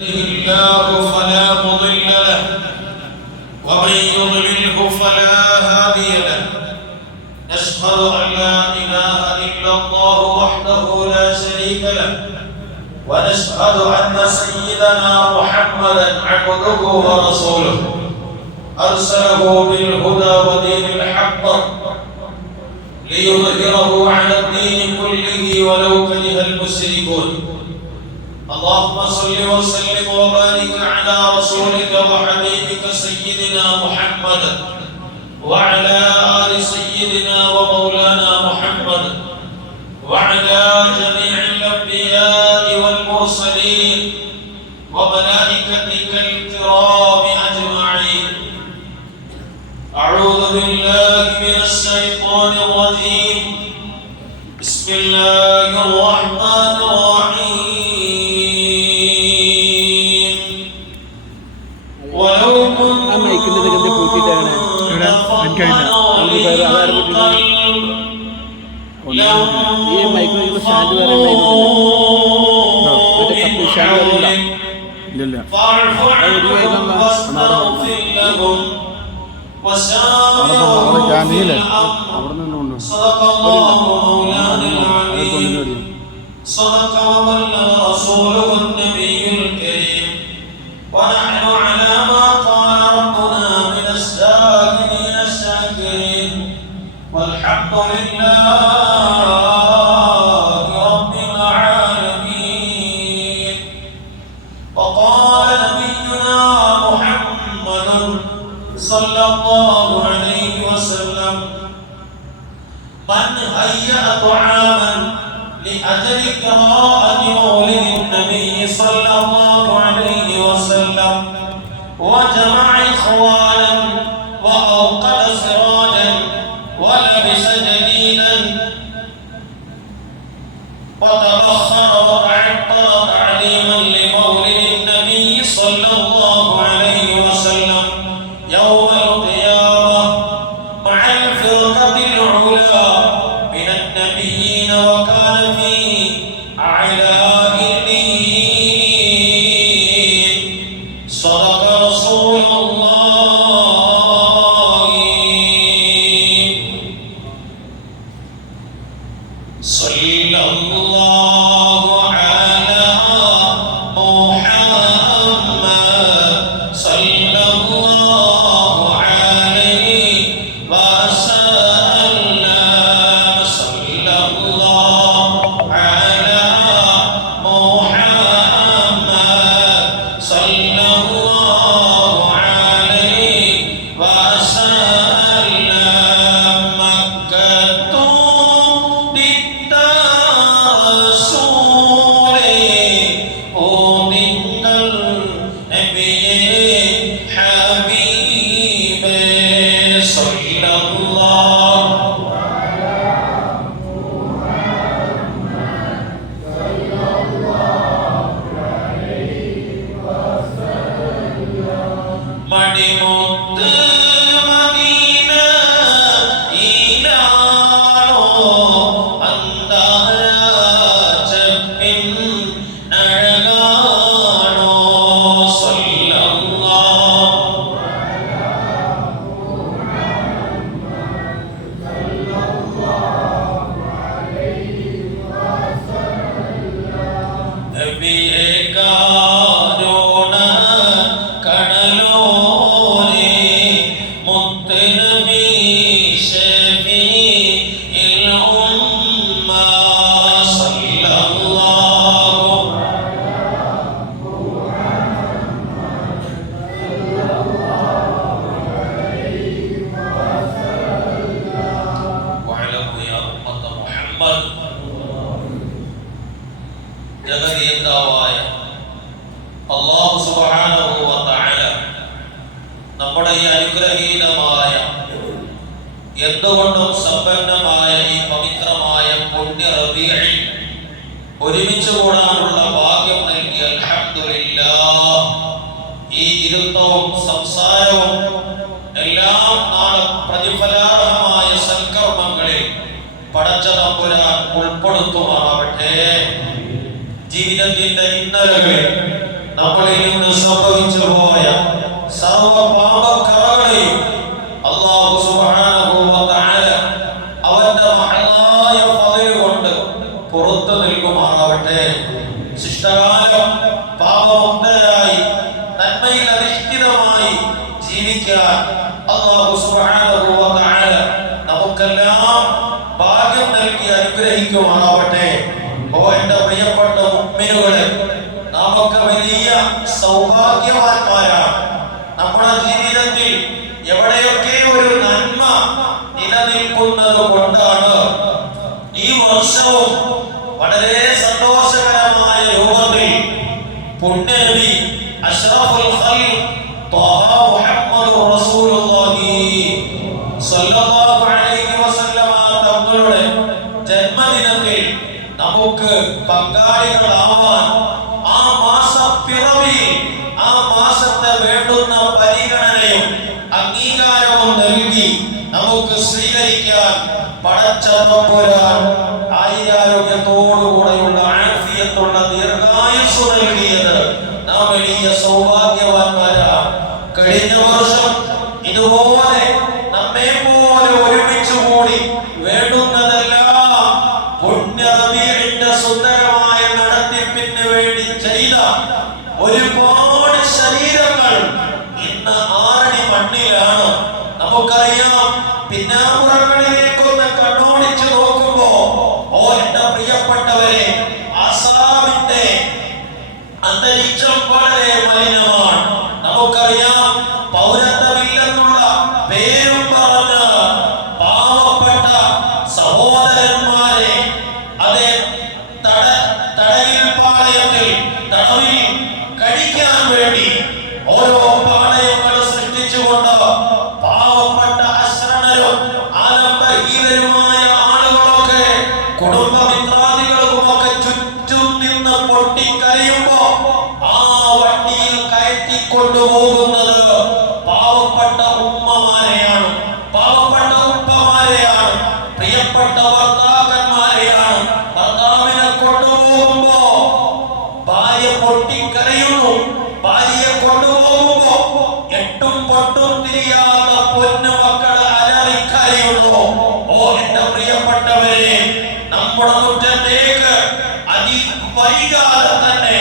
الله فلا مضل له ومن يضلله فلا هادي له. نشهد أن لا إله إلا الله وحده لا شريك له ونشهد أن سيدنا محمدا عبده ورسوله أرسله بالهدى ودين الحق ليظهره على الدين كله ولو كره المشركون. اللهم صل وسلم وبارك على رسولك وحبيبك سيدنا محمد وعلى آل سيدنا ومولانا محمد وعلى جميع الأنبياء والمرسلين وملائكتك الكرام أجمعين. أعوذ بالله من الشيطان الرجيم. بسم الله الرحمن الرحيم. صدق وبلغ رسوله النبي الكريم ونحن على ما قال ربنا من الساكنين الشاكرين والحمد لله رب العالمين. وقال نبينا محمد صلى الله عليه وسلم: من هيأ طعاما لأجل قراءة مولد النبي صلى الله عليه وسلم وجمع إخوانا وأوقد سراجا ولبس جديدا وتبخر وتعطر تعليما لمولد النبي صلى الله عليه وسلم يوم القيامة مع الفرقة العلى من النبيين وكان في أعلى الدين. صدق رسول الله صلى الله على محمد صلى الله عليه وسلم. صلى الله على محمد صلى الله عليه وسلم. مكة ضد رسول وضد النبي حبيب. صلى الله മണിമുത്ത് Medina ഈലാണോ അന്താരാജപ്പിൻ അഴകാണോ. സല്ലല്ലാഹു നബിയെ കാരുണ കടലോരേ മുത്ത് നബി ശഫീഇൽ ഉമ്മ. സല്ലല്ലാഹു വഅലൈഹി യാ ഉമ്മത മുഹമ്മദ്. ജഗദീയതാവായ അല്ലാഹു സുബ്ഹാനഹു വ തആല നമ്മുടെ ഈ അനുഗ്രഹീതമായ എന്തുകൊണ്ടും സമ്പന്നമായ ഈ പവിത്രമായ പുണ്യ റബീഇൽ ഒരുമിച്ച് കൂടാനുള്ള ഭാഗ്യം നൽകി. അൽഹംദുലില്ലാഹ്. ഈ ഇരുത്തവും സംസാരവും എല്ലാം നാളെ പ്രതിഫലാർഹമായ സൽക്കർമ്മങ്ങളിൽ പടച്ച തമ്പുരാൻ ഉൾപ്പെടുത്തുമാറാവട്ടെ. ജീവിതത്തിന്റെ ഇന്നലകളിൽ നമ്മളിൽ നിന്ന് സംഭവിച്ചു പോയ സർവ പാപക്കറകളെയും അല്ലാഹു സുബ്ഹാനഹു വ തആല അവന്റെ മഹത്തായ ഫളൽ കൊണ്ട് പുറത്തു നൽകുമാറാവട്ടെ. ശിഷ്ടകാലം പാപമുക്തരായി നന്മയിൽ അധിഷ്ഠിതമായി ജീവിക്കാൻ അല്ലാഹു സുബ്ഹാനഹു വ തആല നമുക്കെല്ലാം ഭാഗ്യം നൽകി അനുഗ്രഹിക്കുമാറാവട്ടെ. ഓ എന്റെ പ്രിയപ്പെട്ട മുഅ്മിനുകളെ, നാമൊക്കെ വലിയ സൗഭാഗ്യവാന്മാരാണ്. നമ്മുടെ ജീവിതത്തിൽ എവിടെയൊക്കെ ഒരു നന്മ നിലനിൽക്കുന്നത് കൊണ്ടാണ് ഈ വർഷവും വളരെ സന്തോഷകരമായ രൂപത്തിൽ പുണ്യനബി അഷ്റഫുൽ ഖൽഖ് ത്വാഹ മുഹമ്മദുർ റസൂലുള്ളാഹി സ്വല്ലല്ലാഹു അലൈഹി വസല്ലമ തങ്ങളുടെ ജന്മദിനത്തിൽ നമുക്ക് പങ്കാളികളാവാൻ ആ മാസപ്പിറവിയിൽ ആ മാസത്തെ വേണ്ടുന്ന പരിഗണനയും അംഗീകാരവും നൽകി നമുക്ക് സ്വീകരിക്കാൻ പടച്ച തമ്പുരാൻ ആരോഗ്യത്തോടുകൂടെയുള്ള ആഫിയത്തുള്ള ദീർഘായുസ്സു നൽകിയത് നാം വലിയ സൗഭാഗ്യവാന്മാരാണ്. കഴിഞ്ഞ വർഷം ഇതുപോലെ നമ്മെ പോലെ ഒരുമിച്ച് കൂടി വേണ്ടുന്നതെല്ലാം പുണ്യ റബീഇന്റെ സുന്ദരമായ നടത്തിപ്പിന് വേണ്ടി ചെയ്ത ഒരുപാട് ശരീരങ്ങൾ ഇന്ന് ആറടി മണ്ണിലാണ്. നമുക്കറിയാം, പിന്നാമ്പുറങ്ങളിലേക്കൊന്ന് കണ്ണോടിച്ചു നോക്കുമ്പോ ഓ എന്റെ പ്രിയപ്പെട്ടവരെ, ആസാമിന്റെ അന്തരീക്ഷം വളരെ മലിനമാണ്. നമുക്കറിയാം, പൗരത്വമില്ലെന്നുള്ള പേരും പറഞ്ഞ പാവപ്പെട്ട സഹോദരന്മാരെ അതേ തടവിൽ പാളയത്തിൽ തടവിൽ കഴിക്കാൻ വേണ്ടി ഓരോ പാളയങ്ങൾ സൃഷ്ടിച്ചുകൊണ്ട് പാവപ്പെട്ട അശ്രണരും ആലംബഹീനരുമായ ആളുകളൊക്കെ കുടുംബമിത്രാദികളുമൊക്കെ ചുറ്റും നിന്ന് പൊട്ടിക്കരയുമ്പോ ആ വണ്ടിയിൽ കയറ്റിക്കൊണ്ടുപോകുന്നത് പാവപ്പെട്ട ഉമ്മമാരെയാണ്, പാവപ്പെട്ട ഉപ്പമാരെയാണ്, പ്രിയപ്പെട്ട ഭർത്താക്കന്മാരെയാണ്. ഭർത്താവിനെ കൊണ്ടുപോകുമ്പോ ഭാര്യ പൊട്ടിക്കരയുന്നു. ഭാര്യയെ കൊണ്ടുപോകുമ്പോ എട്ടും പൊട്ടും തിരിയാത്ത പൊന്നു മക്കൾ അലറിക്കരയുന്നു. ഓ എന്റെ പ്രിയപ്പെട്ടവരെ, നമ്മുടെ മുറ്റത്തേക്ക് വൈകാതെ തന്നെ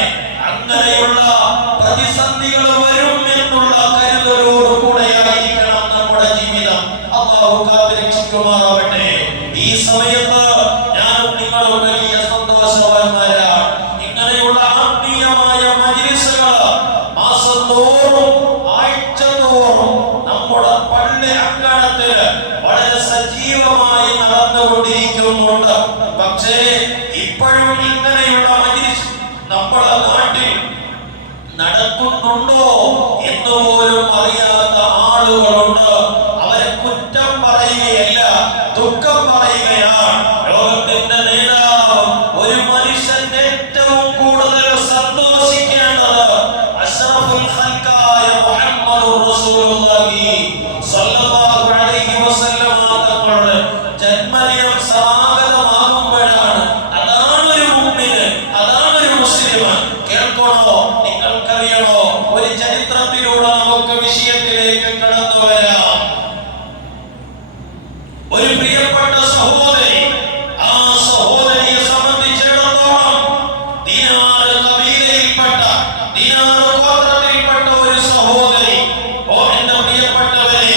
അങ്ങനെയുള്ള പ്രതിസന്ധികൾ വരും എന്നുള്ള കരുതലോട് കൂടെയായിരിക്കണം നമ്മുടെ ജീവിതം. അല്ലാഹു കാത്തുരക്ഷിക്കുമാറാവട്ടെ. ഈ സമയത്ത് ഞാനും നിങ്ങളും വലിയ സന്തോഷവാന്മാരാണ്. ഇങ്ങനെയുള്ള ആത്മീയമായ മജ്‌ലിസുകൾ മാസം തോറും ആഴ്ച തോറും നമ്മുടെ പള്ളി അങ്കണത്തിൽ വളരെ സജീവമായി നടന്നുകൊണ്ടിരിക്കുന്നുണ്ട്. പക്ഷേ ഇപ്പോഴും ഇങ്ങനെയുള്ള മജ്‌ലിസ് നമ്മുടെ നാട്ടിൽ നടക്കുന്നുണ്ടോ എന്ന് പോലും അറിയാത്ത ആളുകളുണ്ട്. അവരെ കുറ്റം പറയുകയല്ല, ദുഃഖം പറയുകയാണ്. ലോകത്തിന്റെ നേതാവ്, ഒരു മനുഷ്യന്റെ ഏറ്റവും കൂടുതൽ സന്തോഷിക്കേണ്ടത് അഷ്റഫുൽ ഖൽഖായ മുഹമ്മദുർ റസൂലുള്ളാഹി സ്വല്ലല്ലാഹു അലൈഹി വസല്ലമ തങ്ങളുടെ ജന്മദിനം സമാഗതമാകുമ്പോഴാണ്. അതാണ് ഒരു മുഅ്മിന്, അതാണ് ഒരു മുസ്ലിം. കേൾക്കണോ, നിങ്ങൾക്കറിയണോ, ഒരു ചരിത്രത്തിലൂടെ നമുക്ക് വിഷയത്തിലേക്ക് കടന്നു വരാം. ഒരു പ്രിയപ്പെട്ട സഹോദരി, ആ സഹോദരിയെ സംബന്ധിച്ചിടത്തോളം ദിനാർ കബീലയിൽപ്പെട്ട, ദിനാർ ഗോത്രത്തിൽപ്പെട്ട ഒരു സഹോദരി. ഓ എന്റെ പ്രിയപ്പെട്ടവരെ,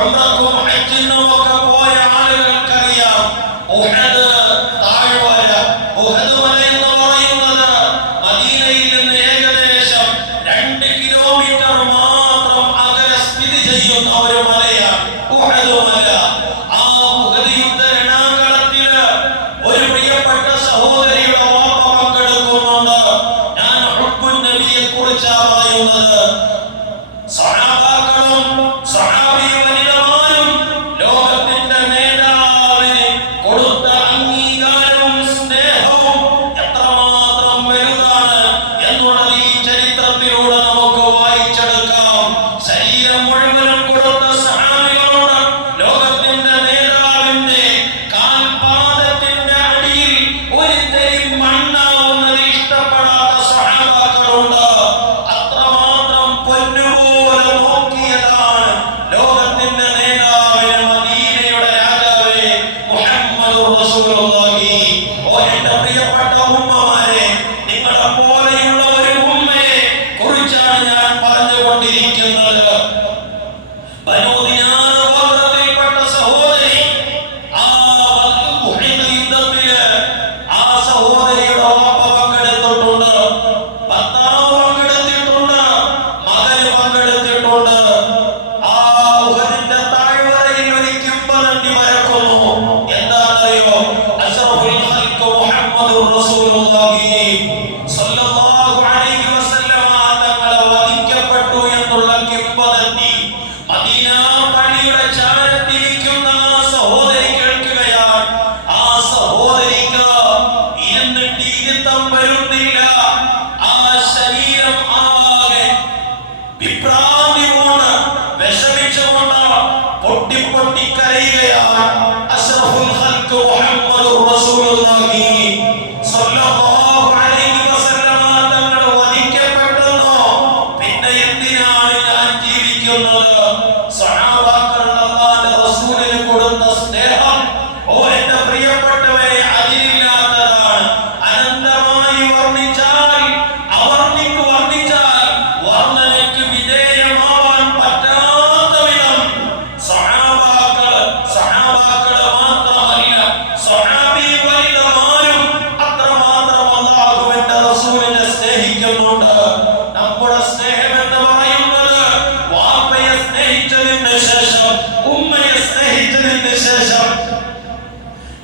ഉംറക്കും ഹജ്ജിനും ഒക്കെ പോയ ആളുകൾക്കറിയാം, ഉഹദ് താഴ്വര, ഉഹദ് മല എന്ന് പറയുന്നത് മദീനയിൽ നിന്ന് ഏകദേശം 2 കിലോമീറ്റർ മാത്രം അകലെ സ്ഥിതി ചെയ്യുന്ന ഒരു മലയാണ് ഉഹദ് മല. ആ ഉഹദ് യുദ്ധ രണാങ്കളത്തില് ഒരു പ്രിയപ്പെട്ട സഹോദരിയുടെ വാപ്പ പങ്കെടുക്കുന്നുണ്ട്. ഞാൻ ഹുബ്ബുൻ നബിയെ കുറിച്ചാണ് പറയുന്നത്. സഹാബാക്കളും സഹാബി വനിതമാരും ലോകത്തിന്റെ നേതാവിന് കൊടുത്ത അംഗീകാരവും സ്നേഹവും എത്രമാത്രം വലുതാണ് എന്നുള്ളത് ഈ ചരിത്രത്തിലൂടെ നമുക്ക് വായിച്ചെടുക്കാം. ശരീരം മുഴുവനും കൊടുത്ത സഹാബികളുണ്ട്. ലോകത്തിന്റെ നേതാവിന്റെ കാൽപാദത്തിന്റെ അടിയിൽ ഒരു തരി മണ്ണാവുന്നത് ഇഷ്ടപ്പെടാത്ത സഹാബാക്കളുണ്ട്. പൊട്ടി കരയുകയാണ്. അഷ്റഫുൽ ഖൽഖ് മുഹമ്മദുർ റസൂലുള്ളാഹി സ്വല്ലല്ലാഹു അലൈഹി വസല്ലമ തങ്ങൾ വധിക്കപ്പെട്ടെന്നോ പിന്നെ എന്തിനാണ് ഞാൻ ജീവിക്കുന്നത്? സഹാബാക്കൾ അല്ലാഹുവിന്റെ റസൂലിന് കൊടുത്ത സ്നേഹം എന്റെ പ്രിയപ്പെട്ടവരെ അതിരില്ലാത്തതാണ്. അനന്തമായി വർണ്ണിച്ചാൽ വർണ്ണനയ്ക്ക് വിധേയമാവാൻ പറ്റാത്ത വിധം സഹാബാക്കള് മാത്രമല്ല സ്വഹാബി വനിതമാരും അത്രമാത്രം അല്ലാഹുവിന്റെ റസൂലിനെ സ്നേഹിക്കുന്നുണ്ട്. നമ്മുടെ സ്നേഹം എന്ന് പറയുന്നത് വാപ്പയെ സ്നേഹിച്ചതിന് ശേഷം, ഉമ്മയെ സ്നേഹിച്ചതിന് ശേഷം,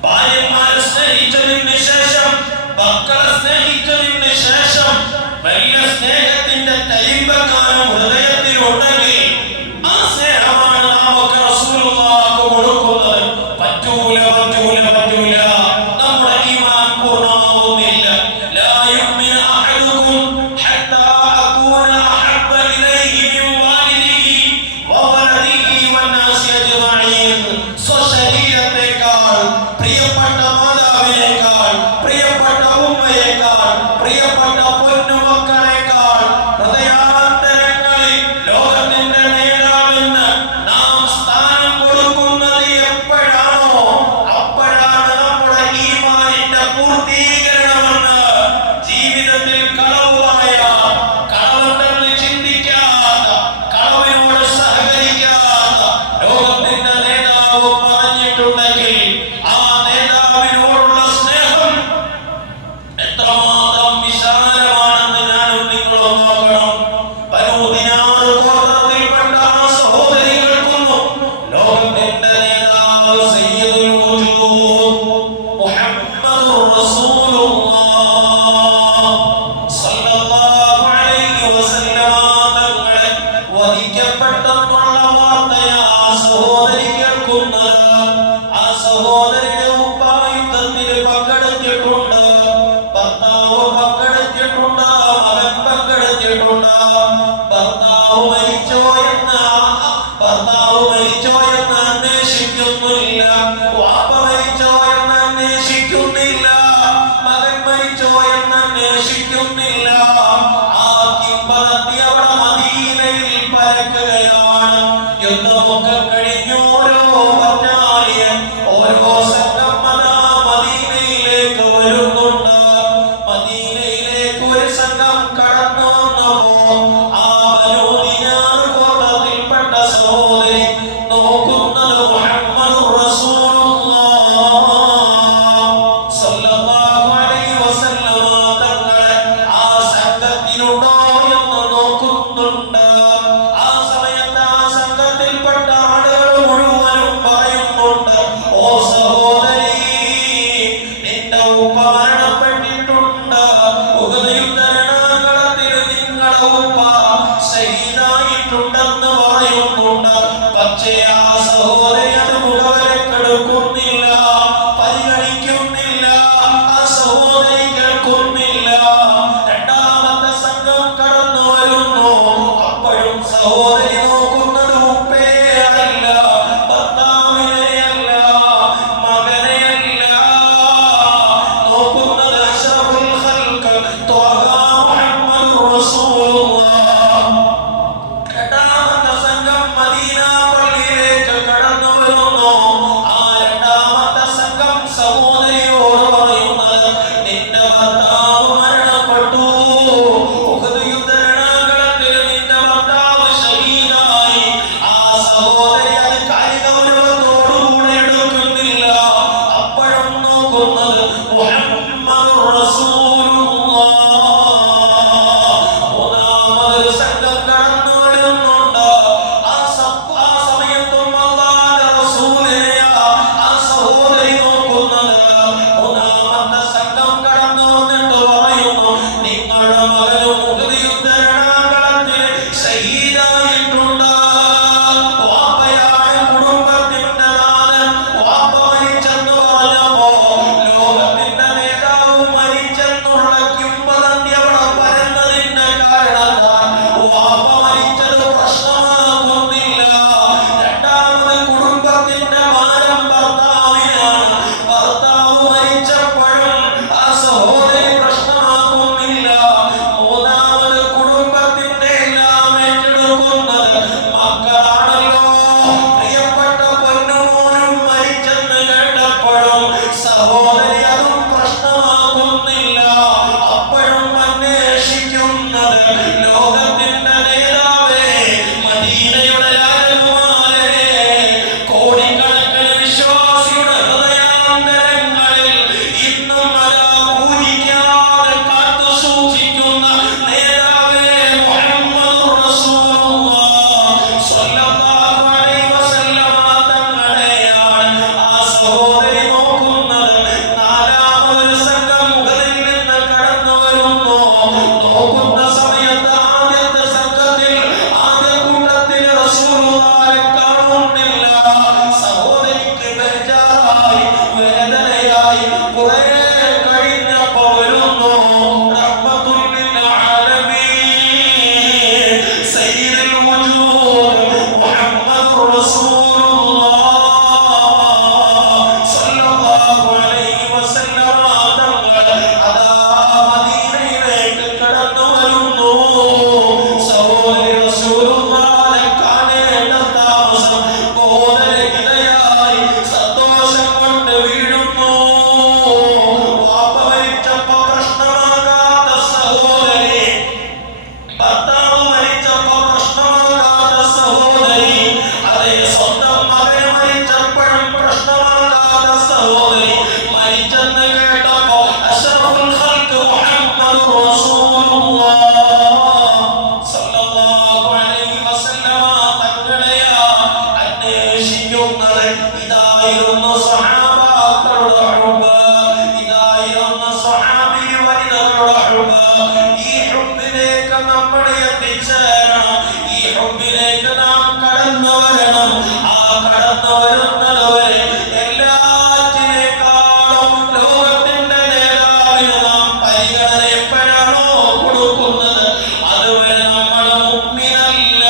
ഭാര്യമാരെ സ്നേഹിച്ചതിന് ശേഷം, മക്കളെ സ്നേഹിച്ചതിന് ശേഷം വലിയ സ്നേഹത്തിന്റെ തൈമ്പക്കാനും ഹൃദയത്തിലുണ്ടെങ്കിൽ ആ സ്നേഹമാണ് നമുക്ക് റസൂലുള്ളാഹിക്ക് കൊടുക്കുന്നത്. പറ്റൂല നമ്മുടെ ഈമാൻ പൂർണ്ണമാവുന്നില്ല. ലാ യുഅ്മിനു അഹദുകും ഹത്താ അകൂന അഹബ്ബ ഇലൈഹി മിൻ വാലിദിഹി വവലദിഹി വന്നാസി അജ്മഈൻ. സ്വശരീരത്തേക്കാൾ പ്രിയപ്പെട്ട മാതാവിനേക്കാൾ, പ്രിയപ്പെട്ട ഉമ്മയേക്കാൾ, പ്രിയപ്പെട്ട പൊന്നുമക്കളേക്കാൾ ഹൃദയാന്തരങ്ങളിൽ ലോകത്തിന്റെ നേതാവിന് നാം സ്ഥാനം കൊടുക്കുന്നത് എപ്പോഴാണോ അപ്പോഴാണ് നമ്മുടെ ഈമാനിന്റെ പൂർത്തീകരണമെന്ന് ജീവിതത്തിൽ കളവെന്ന് ചിന്തിക്കാത്ത, കളവിനോട് സഹകരിക്കാത്ത ലോകത്തിന്റെ നേതാവ് പറഞ്ഞിട്ടുണ്ടെങ്കിൽ ആ നേതാവിനോടുള്ള സ്നേഹം എത്രമാത്രം വിശാലമാണെന്ന് ഞാനും നിങ്ങളും നോക്കണം. ബനൂ ദിനാർ ഗോത്രത്തിൽപ്പെട്ട ആ സഹോദരികൾക്കൊന്നും ലോകത്തിന്റെ നേതാവ് സയ്യിദുൽ വജൂദ് മുഹമ്മദുർ റസൂലുള്ളാഹ് സ്വല്ലല്ലാഹു അലൈഹി വസല്ലമ തങ്ങളെ വധിക്കപ്പെട്ടെന്നുള്ള വാർത്തയാ സഹോദരി കേൾക്കുന്നത്. ആ സഹോദരിയുടെ ഉപ്പ യുദ്ധത്തിൽ പങ്കെടുത്തിട്ടുണ്ട്, ഭർത്താവ് പങ്കെടുത്തിട്ടുണ്ട്, മകൻ പങ്കെടുത്തിട്ടുണ്ട്. ഭർത്താവ് മരിച്ചോ എന്ന് അന്വേഷിക്കുന്നില്ല, വാപ്പ മരിച്ചോ എന്ന് അന്വേഷിക്കുന്നില്ല, മകൻ മരിച്ചോ എന്ന് അന്വേഷിക്കുന്നില്ല. ആ കിംവദന്തി അവിടെ മദീനയിൽ പരക്കുകയാണ്. യുദ്ധമൊക്കെ കഴിഞ്ഞു ഓരോ ബറ്റാലിയൻ, ഓരോ സംഘം മദീനയിലേക്ക് വരുന്നുണ്ട്. മദീനയിലേക്ക് ഒരു സംഘം കടന്നു വന്നപ്പോ ആ ബനൂ ദിനാർ ഗോത്രത്തിൽപ്പെട്ട സഹോദരി നോക്കുന്നത് മുഹമ്മദുർ റസൂലുള്ളാഹ് സ്വല്ലല്ലാഹു അലൈഹി വസല്ലമ തങ്ങളെ ആ സംഘത്തിലുണ്ടോ എന്ന് നോക്കുന്നുണ്ട്. ആ സമയത്ത് ആ സംഘത്തിൽപ്പെട്ട ആളുകൾ മുഴുവനും പറയുന്നുണ്ട്, ഓ സഹോദരി, നിന്റെ ഉപ്പ മരണപ്പെട്ടിട്ടുണ്ട്. ഉഹദ് യുദ്ധരണാങ്കളത്തിൽ നിങ്ങളുടെ ഉപ്പ ഷഹീദായിട്ടുണ്ടെന്ന് പറയുന്നുണ്ട്. പക്ഷേ ആ സഹോദരി അത് മുഖവരക്കെടുക്കുന്നില്ല, പരിഗണിക്കുന്നില്ല. ആ സഹോദരി കേൾക്കുന്നില്ല. രണ്ടാമത്തെ സംഘം കടന്നു വരുന്നു. അപ്പോഴും സഹോദരി നോക്കുന്നത് ഉപ്പയെ അല്ല, ഭർത്താവിനെയല്ല, മകനെയല്ല, നോക്കുന്നത് അഷ്റഫുൽ ഖൽഖ് ത്വഹ മുഹമ്മദുർ റസൂലുള്ളാഹ്. രണ്ടാമത്തെ സംഘം മദീന പള്ളിയിലേക്ക് കടന്നു വരുന്നു. ആ രണ്ടാമത്തെ സംഘം സഹോദരിയോട് പറയുന്നത്, നിന്റെ ഭർത്താവ് മരണപ്പെട്ടു. ഉഹദ് യുദ്ധരണാങ്കളത്തിൽ നിന്റെ ഭർത്താവ് ഷഹീദായി. എത്തിച്ചേരണം. ഈ ഹുബ്ബിലേക്ക് നാം കടന്നു വരണം. ആ കടന്നു വരുന്നത് വരെ എല്ലാറ്റിനേക്കാളും ലോകത്തിന്റെ നേതാവിന് നാം പരിഗണന എപ്പോഴാണോ കൊടുക്കുന്നത് അതുവരെ നമ്മൾ മുഅ്മിനല്ല.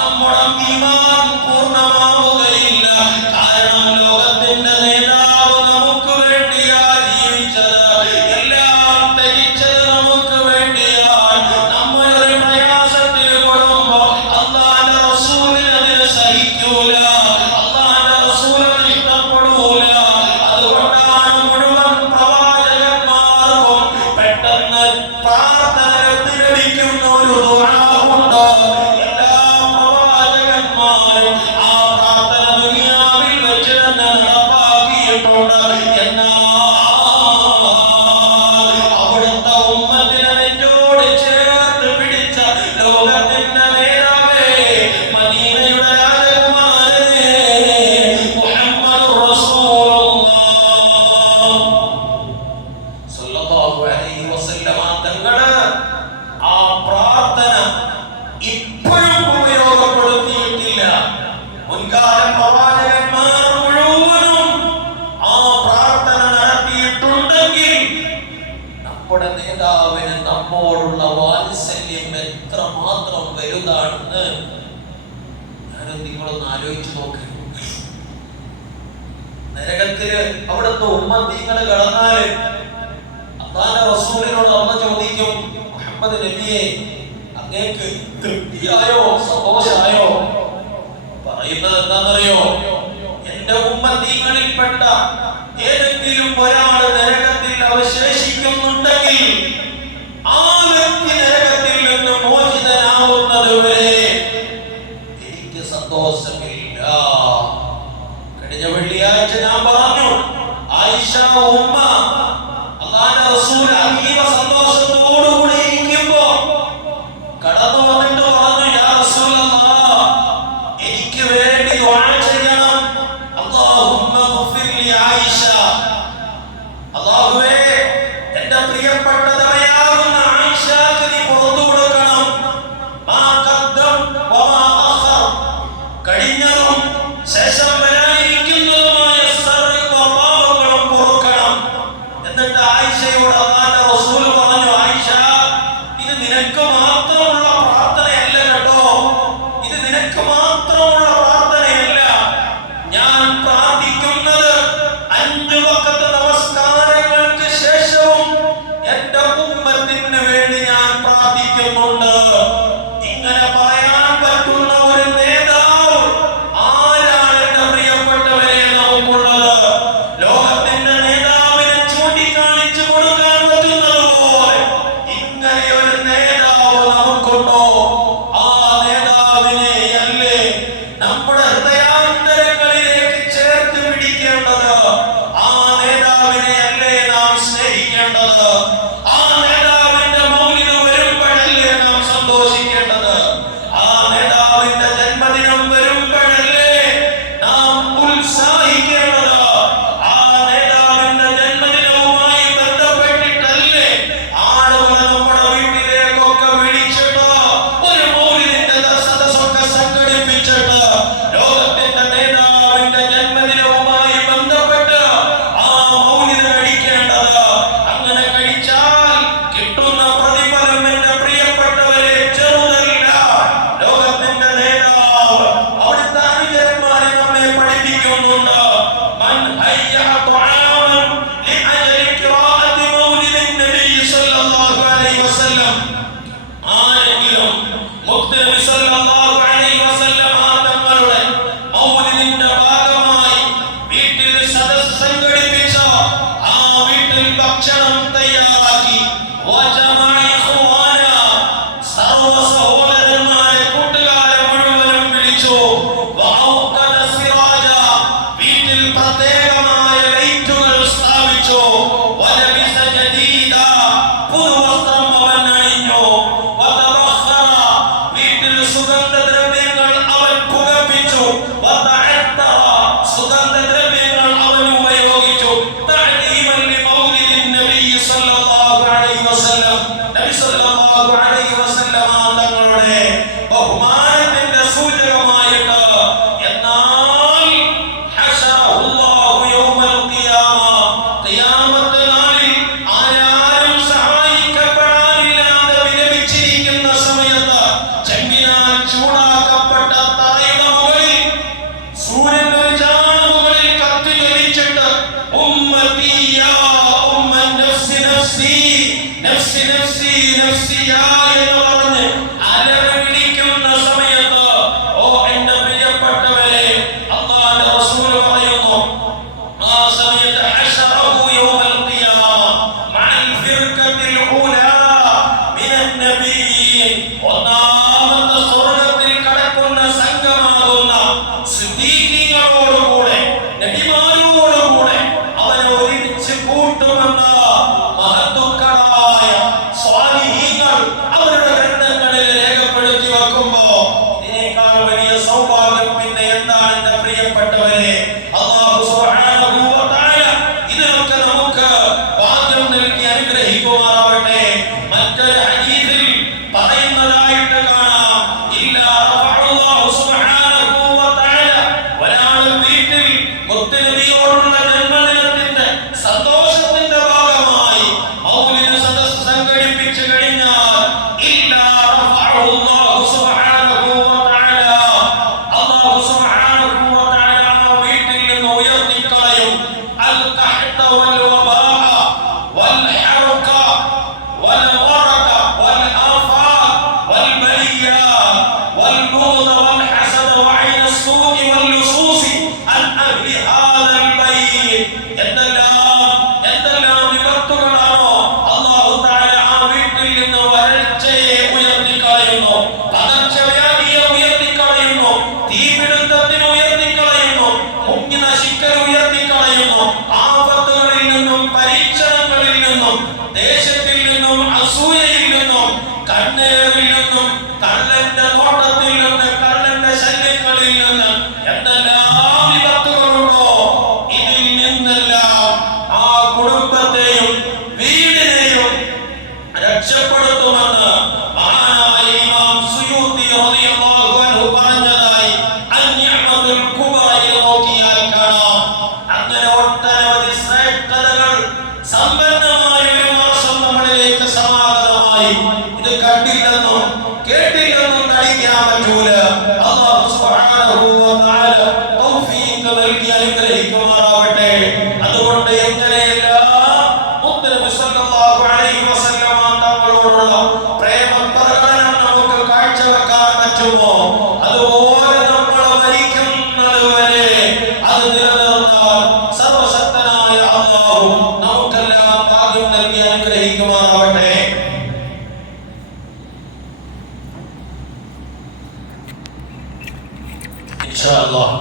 നമ്മുടെ ഈമാൻ പൂർണ്ണമാവുകയില്ല. കാരണം ലോകത്തിന്റെ നേതാവ് നമുക്ക് വേണ്ടിയാ ജീവിച്ചത്, എല്ലാം ത്യജിച്ചത് നമുക്ക് വേണ്ടിയാണ്. നമ്മളൊരു പ്രയാസത്തിൽ പെടുമ്പോ അല്ലാഹുവിന്റെ റസൂലിന് അതിന് സഹിക്കൂല, അല്ലാഹുവിന്റെ റസൂലിന് ഇഷ്ടപ്പെടൂല. അതുകൊണ്ടാണ് മുഴുവൻ പ്രവാചകന്മാർക്കും പെട്ടെന്ന് പ്രാർത്ഥന ലഭിക്കുന്ന ഒരു ദുആ ഉണ്ട്. എല്ലാ പ്രവാചകന്മാരും ആ പ്രാർത്ഥന ദുനിയാവിൽ വെച്ച് തന്നെ നടപ്പാക്കിയിട്ടുണ്ട്. എന്നാൽ അവിടുത്തെ ഉമ്മത്തിനെ നെഞ്ചോട് ചേർത്ത് പിടിച്ച ലോകത്തിന്റെ നേതാവേ, മദീനയുടെ രാജകുമാരനേ, മുഹമ്മദ് റസൂലുള്ളാഹ് സ്വല്ലല്ലാഹു അലൈഹി വസല്ലമ തങ്ങള് ആ പ്രാർത്ഥന ഇപ്പോഴും ഉപയോഗപ്പെടുത്തിയിട്ടില്ല. മുൻകാല പ്രവാചകന്മാർ മുഴുവനും ആ പ്രാർത്ഥന നടത്തിയിട്ടുണ്ടെങ്കിൽ നമ്മുടെ നേതാവിന് നമ്മോടുള്ള വാത്സല്യം എത്രമാത്രം വലുതാണെന്ന് ഞാനും നിങ്ങളൊന്ന് ആലോചിച്ചു നോക്കുക. നരകത്തില് അവിടുത്തെ ഉമ്മത്തീങ്ങള് കടന്നാല് അല്ലാഹുവിന്റെ റസൂലിനോട് അല്ലാഹു ചോദിക്കും, മുഹമ്മദ് നബിയെ അങ്ങേക്ക് തൃപ്തിയായോ സന്തോഷമായോ? പറയുന്നത് എന്താണെന്നറിയോ? എന്റെ ഉമ്മത്തീങ്ങളിൽപ്പെട്ട ഏതെങ്കിലും ഒരാൾ നരകത്തിൽ അവശേഷിക്കുന്നുണ്ടെങ്കിൽ ആ വ്യക്തി നരകത്തിൽ നിന്ന് മോചിതനാവുന്നത് വരെ എനിക്ക് സന്തോഷമില്ല. കഴിഞ്ഞ വെള്ളിയാഴ്ച ഞാൻ പറഞ്ഞു, ആയിഷ ഉമ്മ അല്ലാഹുവിന്റെ റസൂൽ അതീവ സന്തോഷത്തോടുകൂടി ഇരിക്കുമ്പോ കടന്നു വന്നിട്ട് പറഞ്ഞു, യാ റസൂലല്ലാഹ്, എനിക്ക് വേണ്ടി ദുആ ചെയ്യണം. അല്ലാഹുമ്മ ഗഫിർ ലി ആയിഷ. അല്ലാഹുവേ, എന്റെ പ്രിയപ്പെട്ടവയാകുന്ന ആയിഷക്ക് നീ പുറത്തു കൊടുക്കണം. മാ ഖദ്ദം വമാ അഖർ, കഴിഞ്ഞതും ശേഷം വരാനിരിക്കുന്നതുമായ സർവ്വ പാപങ്ങളും പൊറുക്കണം. എന്നിട്ട് ആയിഷയോട് അല്ലാഹുവിന്റെ റസൂൽ പറഞ്ഞു, ആയിഷ, ഇത് നിനക്ക് മാത്രമുള്ള പ്രാർത്ഥനയല്ല കേട്ടോ, ഇത് നിനക്ക് മാത്രമുള്ള പ്രാർത്ഥനയല്ല. ഞാൻ പ്രാർത്ഥിക്കുന്നത് 5 വഖത്ത് നമസ്കാരങ്ങൾക്ക് ശേഷവും എന്റെ ഉമ്മത്തിന് വേണ്ടി ഞാൻ പ്രാർത്ഥിക്കുന്നുണ്ട്. ഇങ്ങനെ പറയാൻ പറ്റുന്ന ഒരു നേതാവ് ആരാണ് എന്റെ പ്രിയപ്പെട്ടവരെ നമുക്കുള്ളത്? ലോകത്തിന്റെ നേതാവിനെ ചൂണ്ടിക്കാണിച്ചു കൊടുക്കാൻ പറ്റുന്നത് പോലെ ഇങ്ങനെയൊരു നേതാവ് നമുക്കുണ്ടോ? ആ നേതാവിനെ അല്ലേ നമ്മുടെ ഹൃദയാന്തരങ്ങളിലേക്ക് ചേർത്ത് പിടിക്കേണ്ടത്? ആ നേതാവിനെ അല്ലേ നാം സ്നേഹിക്കേണ്ടത്? ആ നേതാവിന്റെ മൗലിദ് വരുമ്പോഴല്ലേ നാം സന്തോഷിക്കേണ്ടത്? ആ നേതാവിന്റെ ജന്മദിനം വരുമ്പോഴല്ലേ നാം ഉത്സാഹിക്കേണ്ടത്? ആ നേതാവിന്റെ ജന്മദിനവുമായി ബന്ധപ്പെട്ടിട്ടല്ലേ ആളുകളെ നമ്മുടെ വീട്ടിലേക്കൊക്കെ വിളിച്ചിട്ട് ഒരു മൗലിദിന്റെ സദസ്സൊക്കെ സംഘടിപ്പിച്ചിട്ട് ലോകത്തിന്റെ നേതാവിന്റെ ജന്മദിനവുമായി ബന്ധപ്പെട്ട് ആ മൗലിദ് കഴിക്കേണ്ടത്? അങ്ങനെ കഴിച്ചാൽ കിട്ടുന്ന പ്രതിഫലം എന്റെ പ്രിയപ്പെട്ടവരെ ചെറുതല്ല. ലോകത്തിന്റെ നേതാവ് അവിടുത്തെ അനുചരന്മാരെ നമ്മെ പഠിപ്പിക്കുന്നുണ്ട്. മൻ ഹയ്യ തുആമൻ ലിഅജലി ഖിറാഅത്തി മൗലിദിൻ നബി സല്ലല്ലാഹു അലൈഹി വസല്ലം, ആരെങ്കിലും മുഹമ്മദ് സല്ലല്ലാഹു അലൈഹി വസല്ലം തങ്ങളുടെ മൗലിദിന്റെ ഭാഗമായി വീട്ടിൽ സദസ്സ് സംഘടിപ്പിച്ച ആ വീട്ടിൽ ഭക്ഷണം തയ്യാറാക്കി വജമഅ ഇഖ്വാന, സർവ്വ സഹോദരന്മാരെ കൂട്ടുകാരെ മുഴുവനും വിളിച്ചു. വഅഖദ സിറാജ, വീട്ടിൽ പ്രത്യേകമായ ലൈറ്റുകൾ സ്ഥാപിച്ചു. വലബിസ ജദീദ, പുതുവസ്ത്രം അവൻ അണിഞ്ഞു. വതബഖറ, വീട്ടിൽ സുഗന്ധദ്രവ്യങ്ങൾ അവൻ പുകപ്പിച്ചു. വതഅത്തറ, സുഗന്ധദ്രവ്യങ്ങൾ അവൻ ഉപയോഗിച്ചു. തഅലീമൻ ലിമൗലിദിൻ നബി സല്ലല്ലാഹു അലൈഹി വസല്ലം, നബി സല്ലല്ലാഹു അലൈഹി ഒന്നാമത്തെ സ്വർഗ്ഗത്തിൽ കടക്കുന്ന സംഘമാകുന്ന സിദ്ദീഖീങ്ങളോടുകൂടെ നബിമാരോടുകൂടെ അവനെ ഒരുമിച്ച് കൂട്ടുമെന്ന് മഹത്തുക്കളായ സ്വാലിഹീങ്ങൾ അവരുടെ ഗ്രന്ഥങ്ങളിൽ രേഖപ്പെടുത്തി വെക്കുമ്പോ ഇതിനേക്കാൾ വലിയ സൗഭാഗ്യം പിന്നെ എന്താണ് എന്റെ പ്രിയപ്പെട്ടവരെ? അല്ലാഹു സുബ്ഹാനഹു വ തആല ഇതിനൊക്കെ നമുക്ക് ഭാഗ്യം നൽകി അനുഗ്രഹിക്കുമാറാവട്ടെ. മറ്റൊരു ഹദീസിൽ പറയുന്നതായിട്ട് കാണാം, ഇല്ലാ റഫഅല്ലാഹു സുബ്ഹാനഹു വ തആല ഒരാൾ വീട്ടിൽ മുത്തുനബിയോടുള്ള ജന്മദിനത്തിന്റെ സന്തോഷത്തിന്റെ ഭാഗമായി മൗലിദ് സദസ്സ് സംഘടിപ്പിച്ചു കഴിഞ്ഞാൽ ഇല്ലാ റഫഅല്ലാഹു സുബ്ഹാനഹു വ തആല അല്ലാഹു സുബ്ഹാനഹു വ തആല വീട്ടിൽ നിന്ന് ഉയർത്തിക്കളയും അൽ ഖഹ്ത വൽ വബാഅ വൽ ഹർക വൽ ഗറക വൽ ആഫാഖ് വൽ ബലിയാ വൽ ബുഗ്ദ വൽ ഹസദ വഅയ്ന السوء واللصوص عن أهل هذا البيت. എന്തെല്ലാം വിപത്തുകളാണോ അല്ലാഹു തആല ആ വീട്ടിൽ നിന്ന് വരൾച്ചയെ ഉയർത്തിക്കളയുന്നു, പകർച്ചവ്യാധിയെ ഉയർത്തിക്കളയുന്നു, തീപിടുത്തത്തിന് ഉയർത്തിക്കളയുന്നു, മുങ്ങി നശിക്കൽ ഉയർത്തിക്കളയുന്നു, ആപത്തുകളിൽ നിന്നും പരീക്ഷണങ്ങളിൽ നിന്നും ദേശത്തിൽ നിന്നും അസൂയയിൽ നിന്നും കണ്ണേറിൽ നിന്നും കള്ളന്റെ നോട്ടത്തിൽ നിന്ന് കള്ളന്റെ ശല്യങ്ങളിൽ നിന്ന് എന്തെല്ലാം വിപത്തുകളുണ്ടോ ഇതിൽ നിന്നെല്ലാം ആ കുടുംബത്തെയും വീടിനെയും രക്ഷപ്പെടുത്തുമെന്ന് മഹാനായ ഇമാം സുയൂത്തി റളിയല്ലാഹു അൻഹു പറഞ്ഞതായി അൻ-നിഅമത്തുൽ കുബ്രയിൽ നോക്കിയാൽ കാണാം. അങ്ങനെ ഒട്ടനവധി ശ്രേഷ്ഠതകൾ സമ്പന്നമായ ഒരു മാസം നമ്മളിലേക്ക് സമാഗതമായി. ഇത് കണ്ടില്ലെന്നും കേട്ടില്ലെന്നും നടിക്കാൻ പറ്റൂല. അല്ലാഹു സുബ്ഹാനഹു വ തആല തൗഫീഖ് നൽകി അനുഗ്രഹിക്കുമാറാവട്ടെ. അതുകൊണ്ട് എങ്ങനെയെല്ലാം മുത്തനബി സല്ലല്ലാഹു അലൈഹി വസല്ലമ തങ്ങളോടുള്ള പ്രേമപ്രകടനം നമുക്ക് കാഴ്ചവെക്കാൻ പറ്റുമോ അതുപോലെ നമ്മൾ മരിക്കുന്നത് വരെ അത് നിലനിർത്താൻ സർവശക്തനായ അല്ലാഹു നമുക്കെല്ലാം ഭാഗ്യം നൽകി അനുഗ്രഹിക്കുമാറാവട്ടെ. ഇൻഷാ അല്ലാഹ്